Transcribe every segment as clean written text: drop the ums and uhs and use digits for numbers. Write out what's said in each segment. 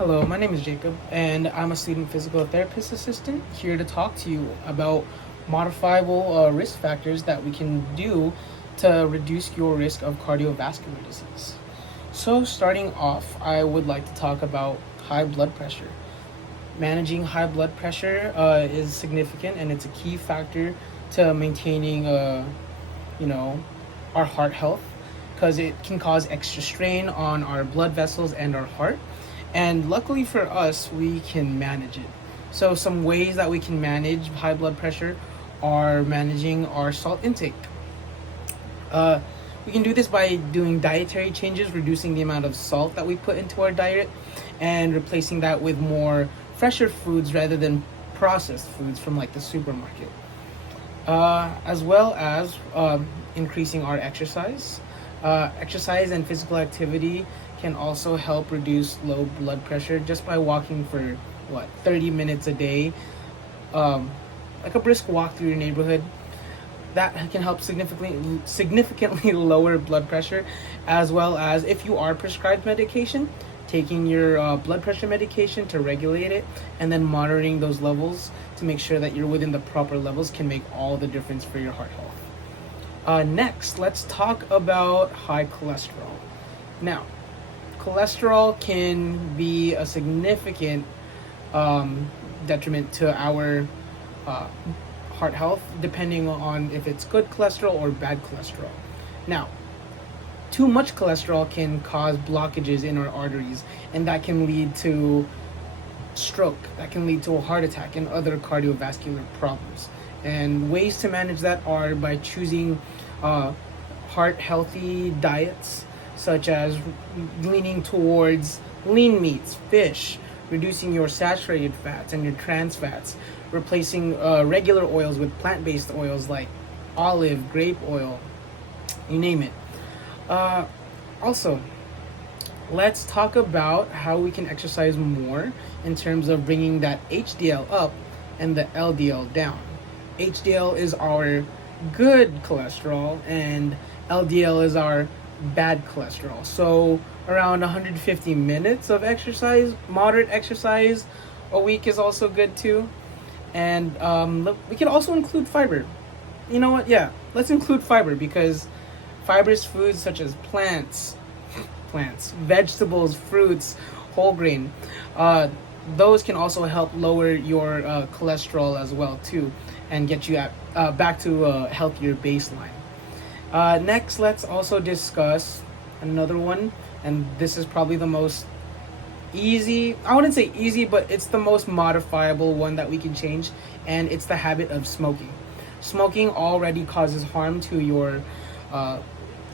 Hello, my name is Jacob, and I'm a student physical therapist assistant here to talk to you about modifiable risk factors that we can do to reduce your risk of cardiovascular disease. So, starting off, I would like to talk about high blood pressure. Managing high blood pressure is significant, and it's a key factor to maintaining, you know, our heart health because it can cause extra strain on our blood vessels and our heart. And luckily for us, we can manage it. So, some ways that we can manage high blood pressure are managing our salt intake. Uh, we can do this by doing dietary changes, reducing the amount of salt that we put into our diet, and replacing that with more fresher foods rather than processed foods from like the supermarket. As well as increasing our exercise. Exercise and physical activity can also help reduce low blood pressure just by walking for 30 minutes a day, like a brisk walk through your neighborhood. That can help significantly lower blood pressure, as well as if you are prescribed medication, taking your blood pressure medication to regulate it, and then monitoring those levels to make sure that you're within the proper levels can make all the difference for your heart health. Next, let's talk about high cholesterol. Now, cholesterol can be a significant detriment to our uh, heart health, depending on if it's good cholesterol or bad cholesterol. Now, too much cholesterol can cause blockages in our arteries, and that can lead to stroke, that can lead to a heart attack, and other cardiovascular problems. And ways to manage that are by choosing heart healthy diets, such as leaning towards lean meats, fish, reducing your saturated fats and your trans fats, replacing regular oils with plant based oils like olive, grape oil, you name it. Also, let's talk about how we can exercise more in terms of bringing that HDL up and the LDL down. HDL is our good cholesterol, and LDL is our bad cholesterol. So, around 150 minutes of exercise, moderate exercise a week is also good too. And we can also include fiber. You know what? Yeah, let's include fiber because fibrous foods such as plants, vegetables, fruits, whole grain, those can also help lower your cholesterol as well too, and get you back to a healthier baseline. Next, let's also discuss another one, and this is probably the most easy. I wouldn't say easy, but it's the most modifiable one that we can change, and it's the habit of smoking. Smoking already causes harm to your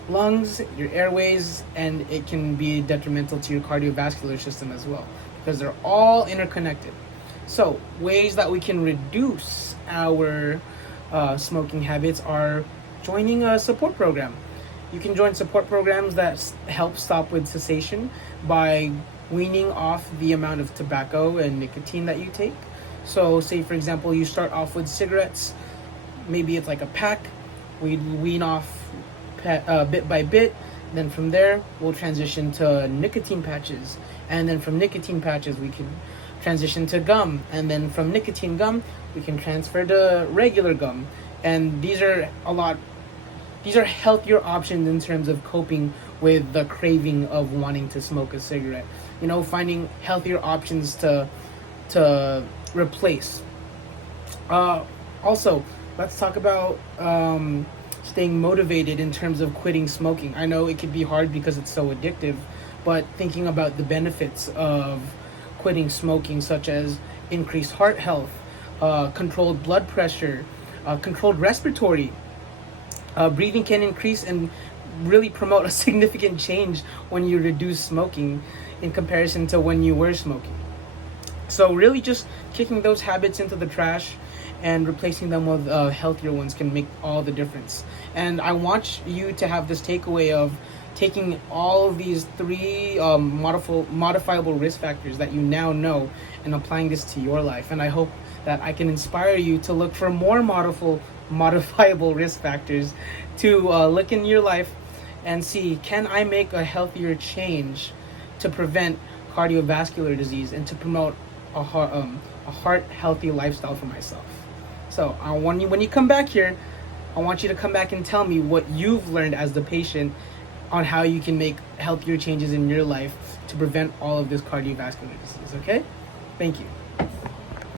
lungs, your airways, and it can be detrimental to your cardiovascular system as well because they're all interconnected. So, ways that we can reduce our smoking habits are joining a support program. You can join support programs that help stop with cessation by weaning off the amount of tobacco and nicotine that you take. So, say for example, you start off with cigarettes, maybe it's like a pack, we wean off bit by bit. Then from there, we'll transition to nicotine patches. And then from nicotine patches, we can transition to gum. And then from nicotine gum, we can transfer to regular gum. And these are healthier options in terms of coping with the craving of wanting to smoke a cigarette. You know, finding healthier options to replace. Also, let's talk about staying motivated in terms of quitting smoking. I know it could be hard because it's so addictive, but thinking about the benefits of quitting smoking, such as increased heart health, controlled blood pressure, controlled respiratory, breathing can increase and really promote a significant change when you reduce smoking in comparison to when you were smoking. So really just kicking those habits into the trash and replacing them with healthier ones can make all the difference. And I want you to have this takeaway of taking all of these three modifiable risk factors that you now know and applying this to your life. And I hope that I can inspire you to look for more modifiable risk factors to look in your life and see, can I make a healthier change to prevent cardiovascular disease and to promote a heart healthy lifestyle for myself. So when you come back here, I want you to come back and tell me what you've learned as the patient on how you can make healthier changes in your life to prevent all of this cardiovascular disease. Okay? Thank you.